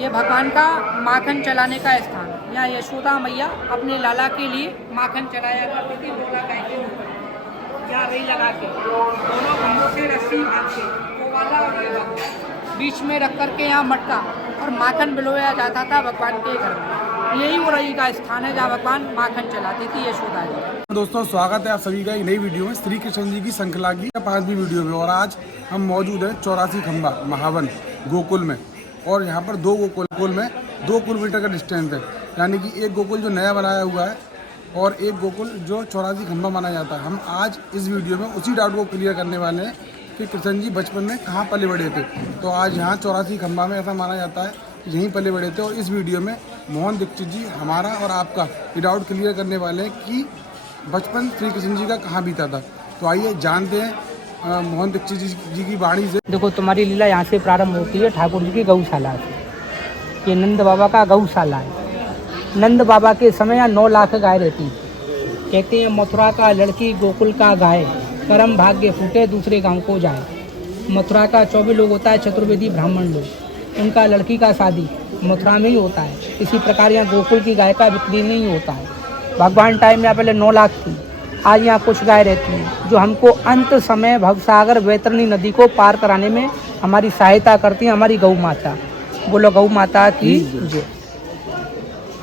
ये भगवान का माखन चलाने का स्थान। यहाँ यशोदा मैया अपने लाला के लिए माखन चलाया करती थी, बोला गाय के ऊपर यहाँ रही लगा के, दोनों खम्भों से रस्सी बांध के, वो वाला और ये वाला बीच में रख करके यहाँ मटका और माखन बिलोया जाता था भगवान के घर में। यही वो रही का स्थान है जहाँ भगवान माखन चलाती थी यशोदा जी। दोस्तों स्वागत है आप सभी का एक नई वीडियो में, श्री कृष्ण जी की श्रृंखला की 5वीं वीडियो में। और आज हम मौजूद हैं 84 खंबा महावन गोकुल में। और यहाँ पर दो गोकुल में 2 किलोमीटर का डिस्टेंस है, यानी कि एक गोकुल जो नया बनाया हुआ है और एक गोकुल जो 84 खंबा माना जाता है। हम आज इस वीडियो में उसी डाउट को क्लियर करने वाले हैं कि कृष्ण जी बचपन में कहाँ पले बड़े थे। तो आज यहाँ 84 खंबा में ऐसा माना जाता है यहीं पले बड़े थे। और इस वीडियो में मोहन दीक्षित जी हमारा और आपका ये डाउट क्लियर करने वाले हैं कि बचपन श्री कृष्ण जी का कहाँ बीता था। तो आइए जानते हैं मोहन दीक्षित जी की वाणी से। देखो, तुम्हारी लीला यहाँ से प्रारंभ होती है ठाकुर जी की गौशाला से। ये नंद बाबा का गौशाला है। नंद बाबा के समय यहाँ 9 लाख गाय रहती थी। कहते हैं मथुरा का लड़की गोकुल का गाय, कर्म भाग्य फूटे दूसरे गांव को जाए। मथुरा का 24 लोग होता है चतुर्वेदी ब्राह्मण लोग, उनका लड़की का शादी मथुरा में ही होता है। इसी प्रकार यहाँ गोकुल की गाय का बिक्री नहीं होता है। भगवान टाइम में पहले 9 लाख थी, आज यहाँ कुछ गाय रहती हैं जो हमको अंत समय भवसागर वैतरणी नदी को पार कराने में हमारी सहायता करती है। हमारी गौ माता, बोलो गौ माता की जय।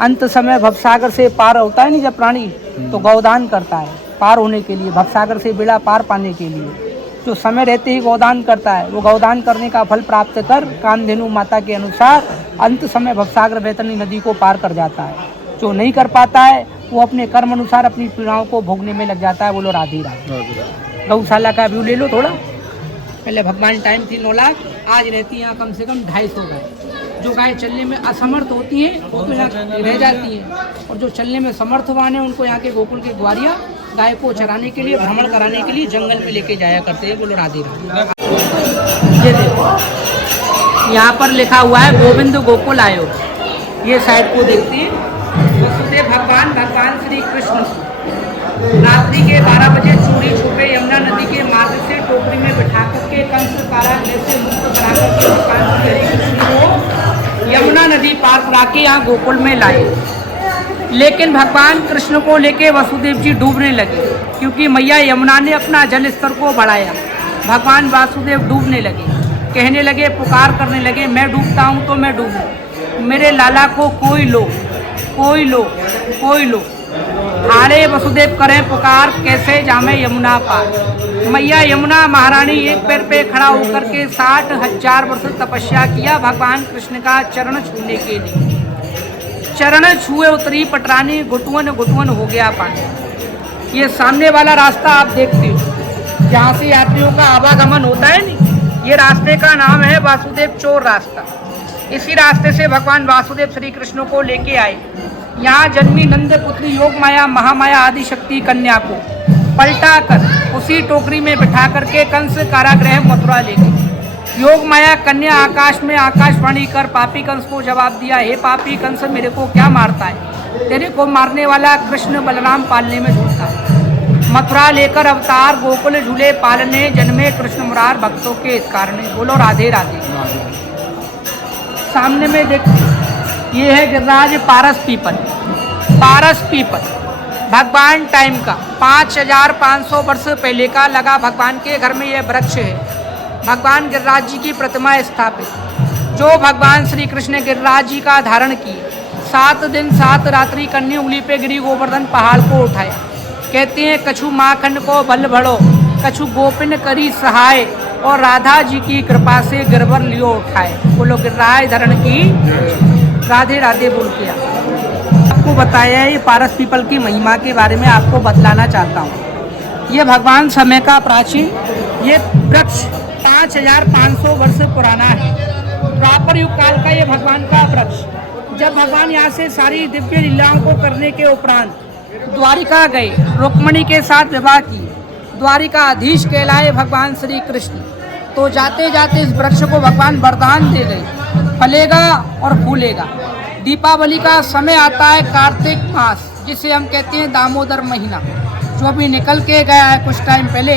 अंत समय भवसागर से पार होता है नहीं जब प्राणी, तो गौदान करता है पार होने के लिए, भवसागर से बेड़ा पार पाने के लिए। जो समय रहते ही गौदान करता है, वो गौदान करने का फल प्राप्त कर कामधेनु माता के अनुसार अंत समय भवसागर वैतरणी नदी को पार कर जाता है। जो नहीं कर पाता है वो अपने कर्म अनुसार अपनी पीड़ाओं को भोगने में लग जाता है। बोलो राधे राधे। गौशाला का व्यू ले लो थोड़ा। पहले भगवान टाइम थी 9 लाख, आज रहती है यहाँ कम से कम 250 गाय। जो गाय चलने में असमर्थ होती हैं वो तो यहाँ रह जाती हैं, और जो चलने में समर्थवान है उनको यहाँ के गोकुल के ग्वारिया गाय को चराने के लिए, भ्रमण कराने के लिए जंगल में लेके जाया करते हैं। बोलो राधे राधे। ये देखो यहाँ पर लिखा हुआ है गोविंद गोकुल आयो। ये साइड को देखते हैं, वसुदेव भगवान श्री कृष्ण रात्रि के 12 बजे चोरी छुपे यमुना नदी के मार्ग से टोकरी में बिठा करके कंस कारागृह से मुक्त करा करके भगवान श्री हरि कृष्ण को यमुना नदी पार करा के यहाँ गोकुल में लाए। लेकिन भगवान कृष्ण को लेके वसुदेव जी डूबने लगे, क्योंकि मैया यमुना ने अपना जल स्तर को बढ़ाया। भगवान वासुदेव डूबने लगे, कहने लगे, पुकार करने लगे, मैं डूबता हूँ तो मैं डूबूं, मेरे लाला को कोई लो, कोई लो, कोई लो। हारे वसुदेव करें पुकार, कैसे जामे यमुना पार। मैया यमुना महारानी एक पैर पे खड़ा होकर के 60,000 वर्ष तपस्या किया भगवान कृष्ण का चरण छूने के लिए। चरण छुए उतरी पटरानी, घुटवन घुटवन हो गया पानी। ये सामने वाला रास्ता आप देखते हो जहाँ से यात्रियों का आवागमन होता है नहीं, ये रास्ते का नाम है वासुदेव चोर रास्ता। इसी रास्ते से भगवान वासुदेव श्री कृष्ण को लेके आए। यहाँ जन्मी नंद पुत्री योग माया महामाया आदि शक्ति कन्या को पलटा कर उसी टोकरी में बिठा करके कंस कारागृह मथुरा ले गई। योग माया कन्या आकाश में आकाशवाणी कर पापी कंस को जवाब दिया, हे पापी कंस, मेरे को क्या मारता है? तेरे को मारने वाला कृष्ण बलराम पालने में झूठता है। मथुरा लेकर अवतार गोकुल झूले पालने, जन्मे कृष्ण मुरार भक्तों के कारणे। बोलो राधे राधे। सामने में देख, ये है गिरिराज पारस पीपल। पारस पीपल भगवान टाइम का 5500 वर्ष पहले का लगा भगवान के घर में यह वृक्ष है। भगवान गिरिराज जी की प्रतिमा स्थापित, जो भगवान श्री कृष्ण गिरिराज जी का धारण किए। 7 दिन 7 रात्रि कन्या उंगली पे गिरी गोवर्धन पहाड़ को उठाया। कहते हैं कछु माखंड को बल भड़ो, कछु गोपिन करी सहाय, और राधा जी की कृपा से गिरवर लियो उठाए। बोलो गिरिराज धरण की राधे राधे। बोल के आपको बताया है ये पारस पीपल की महिमा के बारे में आपको बतलाना चाहता हूँ। ये भगवान समय का प्राचीन ये वृक्ष 5500 वर्ष पुराना है। द्वापर युग काल का ये भगवान का वृक्ष। जब भगवान यहाँ से सारी दिव्य लीलाओं को करने के उपरांत द्वारिका गए, रुक्मिणी के साथ विवाह किए, द्वारिकाधीश कहलाए भगवान श्री कृष्ण। तो जाते जाते इस वृक्ष को भगवान वरदान दे गए, फलेगा और फूलेगा। दीपावली का समय आता है, कार्तिक मास, जिसे हम कहते हैं दामोदर महीना, जो अभी निकल के गया है कुछ टाइम पहले।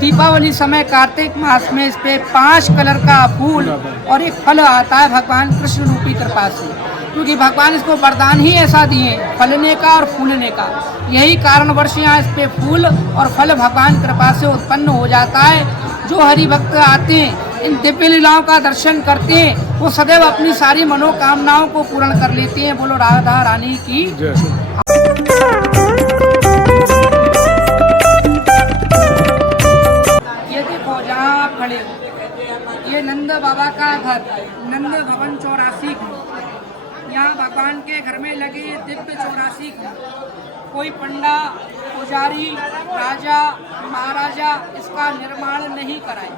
दीपावली समय कार्तिक मास में इस पे 5 कलर का फूल और एक फल आता है भगवान कृष्ण रूपी कृपा से, क्योंकि भगवान इसको वरदान ही ऐसा दिए फलने का और फूलने का। यही कारणवश यहाँ इस पे फूल और फल भगवान कृपा से उत्पन्न हो जाता है। जो हरि भक्त आते हैं, इन दिव्य लीलाओं का दर्शन करते हैं, वो सदैव अपनी सारी मनोकामनाओं को पूर्ण कर लेते हैं। बोलो राधा रानी की। ये देखो जहाँ आप खड़े हो, ये नंद बाबा का घर, नंद भवन 84 घर। यहाँ भगवान के घर में लगे ये दिव्य 84 घर। कोई पंडा, पुजारी, राजा, महाराजा इसका निर्माण नहीं कराए।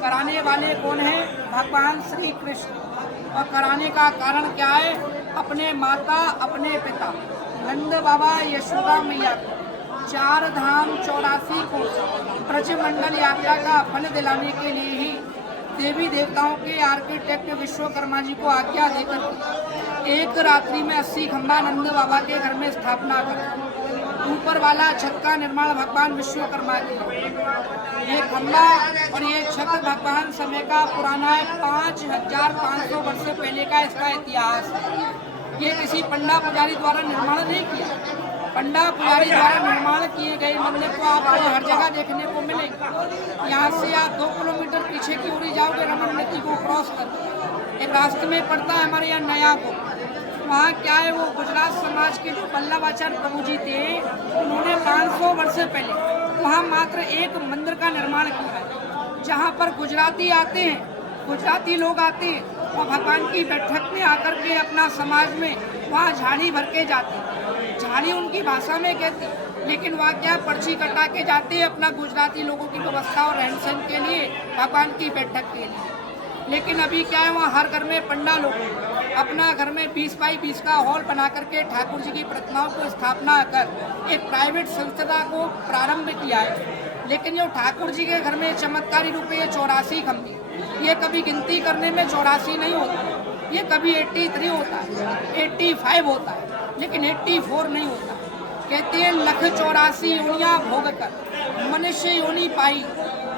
कराने वाले कौन हैं? भगवान श्री कृष्ण। और कराने का कारण क्या है? अपने माता, अपने पिता नंद बाबा यशोदा मैया को 4 धाम 84 को ब्रजमंडल यात्रा का फल दिलाने के लिए ही देवी देवताओं के आर्किटेक्ट विश्वकर्मा जी को आज्ञा देकर एक रात्रि में 80 खंबा नंद बाबा के घर में स्थापना कर ऊपर वाला छत का निर्माण भगवान विश्वकर्मा की। ये खंबा और ये छत भगवान समय का पुराना है, 5500 वर्ष से पहले का इसका इतिहास है। ये किसी पंडा पुजारी द्वारा निर्माण नहीं किया। पंडा पुजारी द्वारा निर्माण किए गए मंदिर को आपको हर जगह देखने को मिलेगा। यहाँ से आप 2 किलोमीटर पीछे की ओर जाओगे, रमन नदी को क्रॉस कर एक रास्ते में पड़ता है हमारे यहाँ नया को। वहाँ क्या है, वो गुजरात समाज के जो वल्लभाचार्य प्रभु जी थे, उन्होंने 500 वर्ष से पहले वहाँ मात्र एक मंदिर का निर्माण किया है, जहाँ पर गुजराती आते हैं, गुजराती लोग आते हैं और भगवान की बैठक में आकर के अपना समाज में वहाँ झाड़ी भर के जाते हैं। झाड़ी उनकी भाषा में कहती, लेकिन वहाँ क्या पर्ची कटा के जाते हैं अपना गुजराती लोगों की व्यवस्था और रहन सहन के लिए, भगवान की बैठक के लिए। लेकिन अभी क्या है, वहाँ हर घर में पंडा लोग अपना घर में 20 बाई 20 का हॉल बना करके ठाकुर जी की प्रतिमाओं को स्थापना कर एक प्राइवेट संस्था को प्रारंभ किया है। लेकिन जो ठाकुर जी के घर में चमत्कारी रूप ये 84 खंबे, ये कभी गिनती करने में 84 नहीं होता, ये कभी 83 होता है, 85 होता है, लेकिन 84 नहीं होता। कहते हैं 184 योनियाँ भोग कर मनुष्य योनि पाई,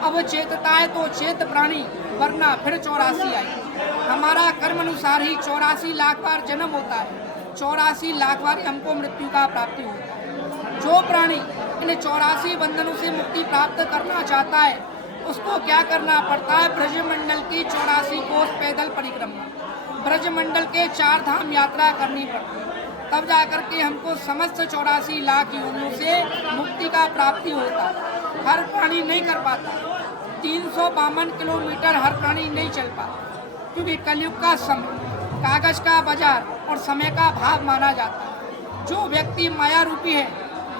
अब चेतता है तो चेत प्राणी, वरना फिर 84 आई। हमारा कर्म अनुसार ही 84 लाख बार जन्म होता है, 84 लाख बार हमको मृत्यु का प्राप्ति होता है। जो प्राणी इन 84 बंधनों से मुक्ति प्राप्त करना चाहता है, उसको क्या करना पड़ता है? ब्रजमंडल की 84 कोस पैदल परिक्रमा, ब्रजमंडल के 4 धाम यात्रा करनी पड़ती है, तब जाकर के हमको समस्त 84 लाख योनियों से मुक्ति का प्राप्ति होता है। हर प्राणी नहीं कर पाता, 352 किलोमीटर हर प्राणी नहीं चल पाता, क्योंकि कलयुग का समय, कागज का बाजार और समय का भाव माना जाता है। जो व्यक्ति माया रूपी है,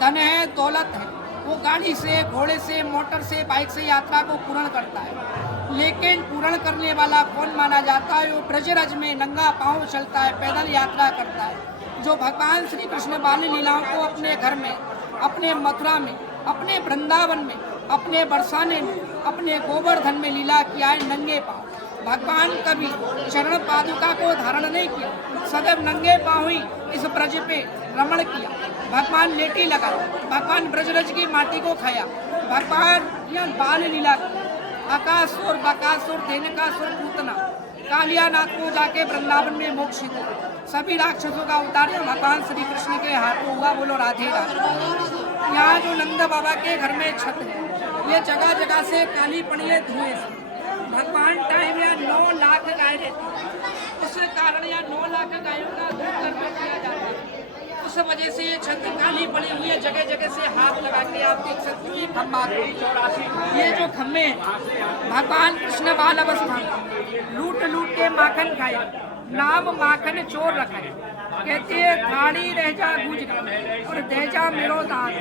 धन है, दौलत है, वो गाड़ी से, घोड़े से, मोटर से, बाइक से यात्रा को पूर्ण करता है। लेकिन पूर्ण करने वाला कौन माना जाता है? वो ब्रजरज में नंगा पांव चलता है, पैदल यात्रा करता है। जो भगवान श्री कृष्ण बाल लीलाओं को अपने घर में, अपने मथुरा में, अपने वृंदावन में, अपने बरसाने में, अपने गोवर्धन में लीला किया है नंगे पांव। भगवान कभी चरण पादुका को धारण नहीं किया, सदैव नंगे पांव ही इस ब्रज पे रमण किया। भगवान लेटी लगा, भगवान ब्रजरज की माटी को खाया, भगवान यहाँ बाल लीला की। अकासुर, बकासुर, धेनुकासुर, पूतना, कालिया नाथ को जाके वृंदावन में मोक्षित हुआ। सभी राक्षसों का उद्धार भगवान श्री कृष्ण के हाथों हुआ। बोलो राधे राधे। यहाँ जो नंद बाबा के घर में छत है, ये जगह जगह से काली पड़ी है धुएं से। भगवान टाइम यहाँ 9 लाख गाय रहती, उस कारण यहाँ 9 लाख गायों का दूध कर्म किया जाता है। उस वजह से ये छत काली पड़ी हुई है। जगह जगह से हाथ लगा के आप देख सकते हो ये खम्बा, ये जो खम्बे हैं भगवान कृष्ण बाल अवस्था लूट लूट के माखन खाया, नाम माखन चोर रखा है। कहते हैं खाड़ी रह जा गुज और दे जा मेरो दान,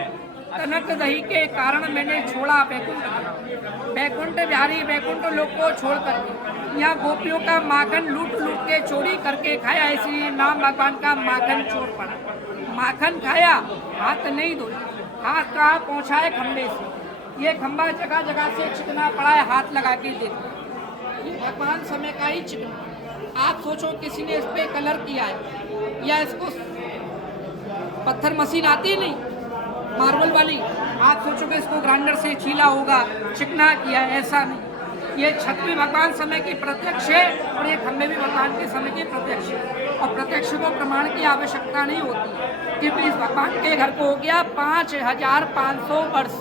तनक दही के कारण मैंने छोड़ा बैकुंठ। बैकुंठ बिहारी बैकुंठ लोग को छोड़ करके यहाँ गोपियों का माखन लूट लूट के चोरी करके खाया, इसलिए नाम भगवान का माखन चोर पड़ा। माखन खाया, हाथ नहीं धोया, हाथ कहाँ पहुँचा है? खम्बे से। ये खम्बा जगह जगह से चिकना पड़ा है, हाथ लगा के देखो, ये भगवान समय का ही चिकना। आप सोचो किसी ने इस पे कलर किया है, या इसको पत्थर मशीन आती नहीं, मार्बल वाली। आप सोचोगे इसको ग्राइंडर से छीला होगा, चिकना किया, ऐसा नहीं। ये छत भी भगवान समय की प्रत्यक्ष है और ये खंभे भी भगवान के समय के प्रत्यक्ष है। और प्रत्यक्ष को प्रमाण की आवश्यकता नहीं होती कि इस भगवान के घर को हो गया 5500 वर्ष।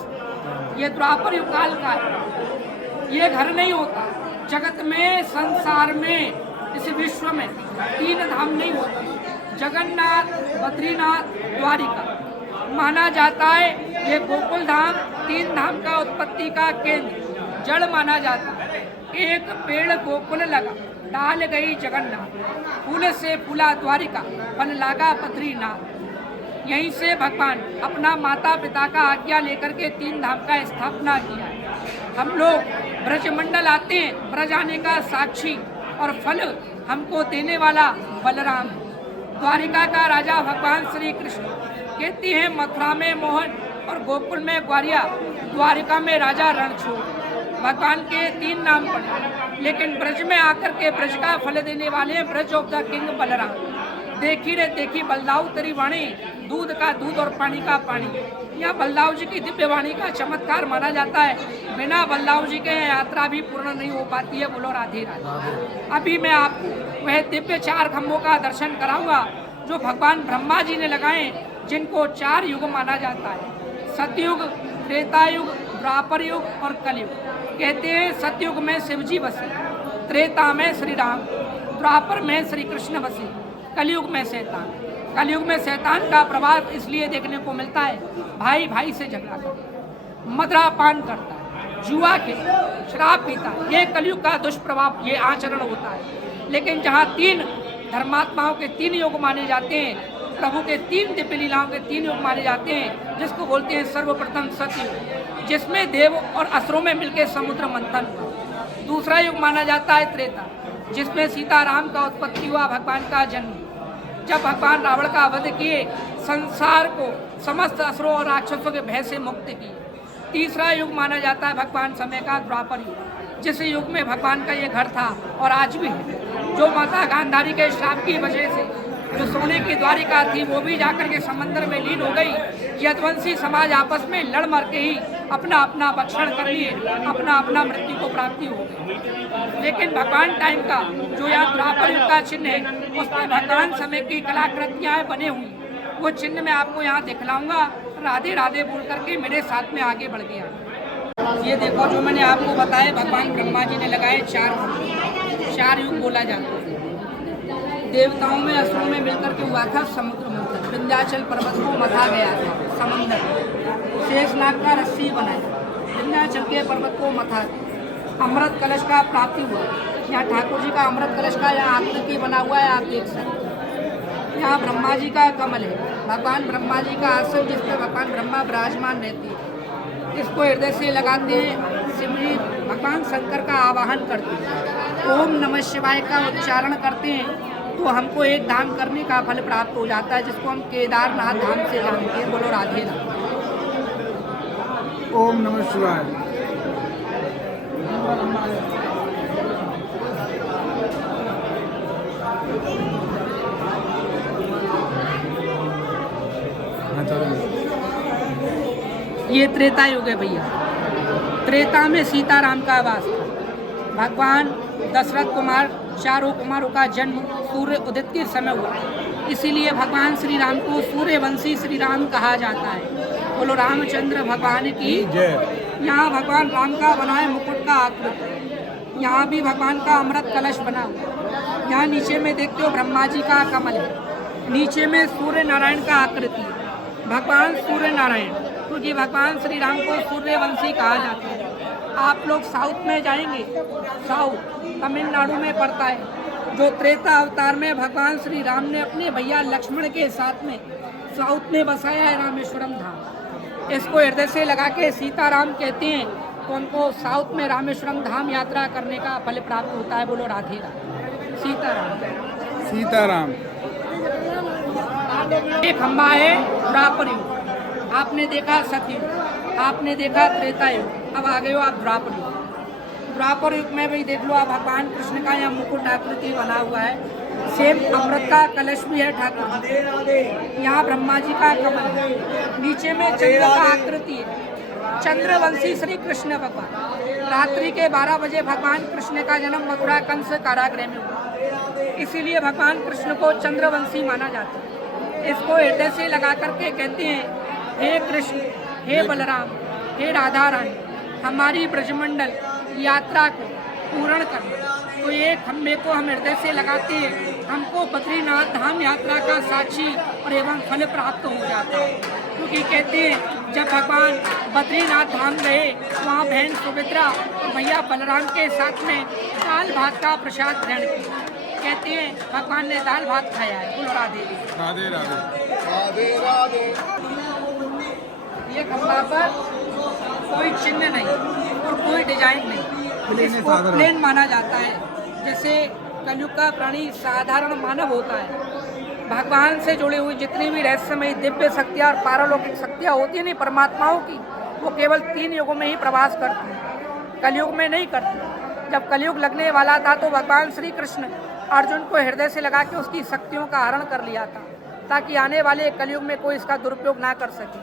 ये द्वापर युग काल का है। ये घर नहीं होता। जगत में, संसार में, इस विश्व में 3 धाम नहीं होते। जगन्नाथ, बद्रीनाथ, द्वारिका माना जाता है। ये गोकुल धाम 3 धाम का उत्पत्ति का केंद्र जड़ माना जाता है। एक पेड़ गोकुल लगा, डाल गई जगन्नाथ, फूल से फूला द्वारिका, फल लागा बद्रीनाथ। यहीं से भगवान अपना माता पिता का आज्ञा लेकर के 3 धाम का स्थापना किया है। हम लोग ब्रजमंडल आते हैं, ब्रज आने का साक्षी और फल हमको देने वाला बलराम है। द्वारिका का राजा भगवान श्री कृष्ण, कहती हैं मथुरा में मोहन और गोकुल में ग्वारिया, द्वारिका में राजा रणछोड़। भगवान के 3 नाम पड़े, लेकिन ब्रज में आकर के ब्रज का फल देने वाले Braj of the king Balram. देखी रे देखी बलदाऊ तेरी वाणी, दूध का दूध और पानी का पानी। यहाँ बलदाऊ जी की दिव्य वाणी का चमत्कार माना जाता है। बिना बलदाऊ जी के यात्रा भी पूर्ण नहीं हो पाती है। बोलो राधे राधे। अभी मैं आपको वह दिव्य 4 खंभों का दर्शन कराऊंगा जो भगवान ब्रह्मा जी ने लगाए, जिनको 4 युग माना जाता है। सतयुग, त्रेता युग, द्वापर युग और कलयुग। कहते हैं सतयुग में शिव जी बसे, त्रेता में श्री राम, द्वापर में श्री कृष्ण बसे, कलयुग में शैतान। कलयुग में शैतान का प्रभाव इसलिए देखने को मिलता है, भाई भाई से झगड़ा करता है, मदिरापान करता है, जुआ खेलता है, शराब पीता है। ये कलयुग का दुष्प्रभाव, ये आचरण होता है। लेकिन जहाँ 3 धर्मात्माओं के 3 योग माने जाते हैं, प्रभु के 3 दिव्य लीलाओं के 3 योग माने जाते हैं, जिसको बोलते हैं सर्वप्रथम सतयुग, जिसमें देव और असुरों में मिलकर समुद्र मंथन हुआ। दूसरा युग माना जाता है त्रेता, जिसमें सीताराम का उत्पत्ति हुआ, भगवान का जन्म। जब भगवान रावण का वध किए, संसार को समस्त असुरों और राक्षसों के भय से मुक्त किए। तीसरा युग माना जाता है भगवान समय का द्वापर युग, जिस युग में भगवान का ये घर था और आज भी है। जो माता गांधारी के श्राप की वजह से जो सोने की द्वारिका थी वो भी जाकर के समंदर में लीन हो गई। यदुवंशी समाज आपस में लड़ मर के ही अपना अपना भक्षण कर लिए, अपना अपना मृत्यु को प्राप्ति हो गई। लेकिन भगवान टाइम का जो यहाँ द्वापर युग का चिन्ह है, उसमें भगवान समय की कलाकृतियाँ बने हुई, वो चिन्ह मैं आपको यहाँ दिखलाऊंगा। राधे राधे बोल करके मेरे साथ में आगे बढ़ गया। ये देखो जो मैंने आपको बताया, भगवान ब्रह्मा जी ने लगाए 4 युग बोला जाता है। देवताओं में असुरों में मिलकर के हुआ था समुद्र मंथन। विंध्याचल पर्वत को मथा गया था समंदर, शेषनाग का रस्सी बनाया, विंध्याचल के पर्वत को मथा। अमृत कलश का प्राप्ति हुआ। यहाँ ठाकुर जी का अमृत कलश का यहाँ आकृति बना हुआ है, आप देख सकते हैं। यहाँ ब्रह्मा जी का कमल है, भगवान ब्रह्मा जी का आसन, जिस पर भगवान ब्रह्मा विराजमान रहते हैं। इसको हृदय से लगाते हैं, सिमरी भगवान शंकर का आवाहन करते हैं, ओम नमः शिवाय का उच्चारण करते हैं, तो हमको एक धाम करने का फल प्राप्त हो जाता है, जिसको हम केदारनाथ धाम से जानते हैं। बोलो राधे राधे। ओम नमः शिवाय। ये त्रेता युग है भैया। त्रेता में सीताराम का वास था। भगवान दशरथ कुमार, 4 कुमारों का जन्म सूर्य उदित के समय हुआ, इसीलिए भगवान श्री राम को सूर्यवंशी श्री राम कहा जाता है। बोलो रामचंद्र भगवान की जय। यहाँ भगवान राम का बनाए मुकुट का आकृति, यहाँ भी भगवान का अमृत कलश बना हुआ। यहाँ नीचे में देखते हो ब्रह्मा जी का कमल है, नीचे में सूर्य नारायण का आकृति है। भगवान सूर्य नारायण, क्योंकि भगवान श्री राम को सूर्यवंशी कहा जाता है। आप लोग साउथ में जाएंगे, साउथ तमिलनाडु में पड़ता है, जो त्रेता अवतार में भगवान श्री राम ने अपने भैया लक्ष्मण के साथ में साउथ में बसाया है रामेश्वरम धाम। इसको हृदय से लगा के सीताराम कहते हैं, तो उनको साउथ में रामेश्वरम धाम यात्रा करने का फल प्राप्त होता है। बोलो राधे राधे। सीताराम सीताराम। एक खंभा है द्वापर युग, आपने देखा सतयुग, आपने देखा त्रेता युग, अब आ गए हो आप द्वापर युग। द्वापर युग में भी देख लो आप, भगवान कृष्ण का यहाँ मुकुट आकृति बना हुआ है। सेम अमृत का कलश भी है ठाकुर जी। यहाँ ब्रह्मा जी का कमल है, नीचे में चंद्र का आकृति है। चंद्रवंशी श्री कृष्ण भगवान। रात्रि के 12 बजे भगवान कृष्ण का जन्म मथुरा कंस कारागृह में हुआ, इसीलिए भगवान कृष्ण को चंद्रवंशी माना जाता है। इसको हृदय से लगा करके कहते हैं, हे कृष्ण, हे बलराम, हे राधा रानी, हमारी ब्रजमंडल यात्रा को पूर्ण करना। तो ये खम्भे को हम हृदय से लगाते हैं, हमको बद्रीनाथ धाम यात्रा का साक्षी और एवं फल प्राप्त हो जाता है। क्योंकि कहते हैं जब भगवान बद्रीनाथ धाम गए, वहाँ बहन सुमित्रा और भैया बलराम के साथ में दाल भात का प्रसाद ग्रहण किया। कहते हैं भगवान ने दाल भात खाया है। बोलो राधे राधे राधे। राधे राधे। ये खंभा पर कोई चिन्ह नहीं और कोई डिजाइन नहीं, इसको प्लेन माना जाता है। जैसे कलयुग का प्राणी साधारण मानव होता है, भगवान से जुड़ी हुई जितनी भी रहस्यमयी दिव्य शक्तियाँ और पारलौकिक शक्तियाँ होती हैं नहीं परमात्माओं की, वो केवल 3 युगों में ही प्रवास करती हैं, कलयुग में नहीं करती। जब कलयुग लगने वाला था तो भगवान श्री कृष्ण अर्जुन को हृदय से लगा के उसकी शक्तियों का हरण कर लिया था, ताकि आने वाले कलयुग में कोई इसका दुरुपयोग ना कर सके।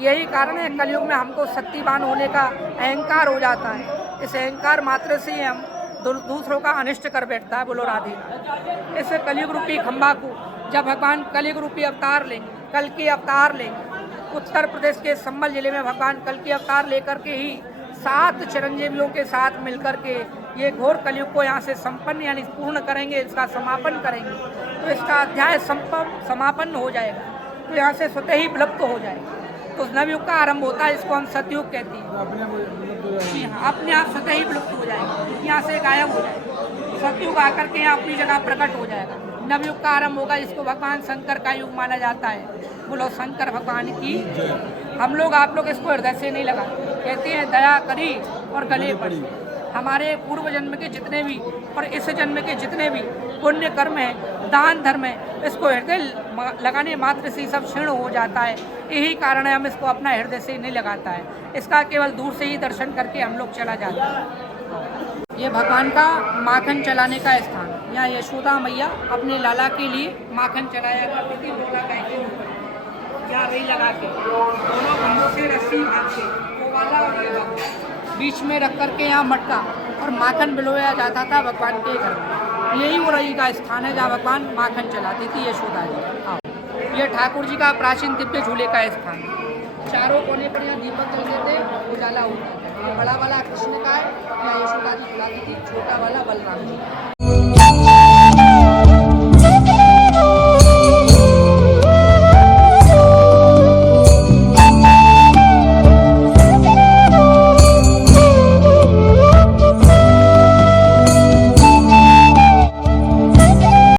यही कारण है कलयुग में हमको शक्तिवान होने का अहंकार हो जाता है। इस अहंकार मात्र से हम दूसरों का अनिष्ट कर बैठता है। बोलो राधे। इस कलयुग रूपी खंभा को जब भगवान कलयुग रूपी अवतार लेंगे, कल के अवतार लेंगे, उत्तर प्रदेश के संबल जिले में भगवान कल के अवतार लेकर के ही 7 चिरंजीवियों के साथ मिलकर के ये घोर कलयुग को यहाँ से संपन्न यानी पूर्ण करेंगे, इसका समापन करेंगे। तो इसका अध्याय समापन हो जाएगा, तो यहाँ से स्वतः ही विलुप्त हो जाएगा। तो नवयुग का आरंभ होता है, इसको हम सतयुग कहते हैं। जी हाँ, अपने आप स्वतः ही विलुप्त हो जाएगा, यहाँ से गायब हो जाएगा। सतयुग आकर के यहाँ अपनी जगह प्रकट हो जाएगा। नवयुग का आरंभ होगा, जिसको भगवान शंकर का युग माना जाता है। बोलो शंकर भगवान की। हम लोग आप लोग इसको हृदय से नहीं लगा, कहते हैं दया करी और गले पड़ी। हमारे पूर्व जन्म के जितने भी और इस जन्म के जितने भी पुण्य कर्म है, दान धर्म है, इसको हृदय लगाने मात्र से सब क्षीण हो जाता है। यही कारण है हम इसको अपना हृदय से नहीं लगाता है, इसका केवल दूर से ही दर्शन करके हम लोग चला जाता है। ये भगवान का माखन चलाने का स्थान। यहाँ यशोदा मैया अपने लाला के लिए माखन चलाया करती थी, डोला गाय के ऊपर, यहाँ रही लगा के दोनों खंभों से रस्सी बांध के वो वाला और ये वाला बीच में रख करके यहाँ मटका और माखन बिलोया जाता था भगवान के घर में। यही वो रही का स्थान है जहाँ भगवान माखन चलाती थी यशोदा जी। ये ठाकुर जी का प्राचीन दिव्य झूले का स्थान है। चारों कोने पर यहाँ दीपक जलते थे, उजाला होता था। बड़ा वाला कृष्ण का है, यहाँ यशोदा जी चलाती थी, छोटा वाला बलराम जी।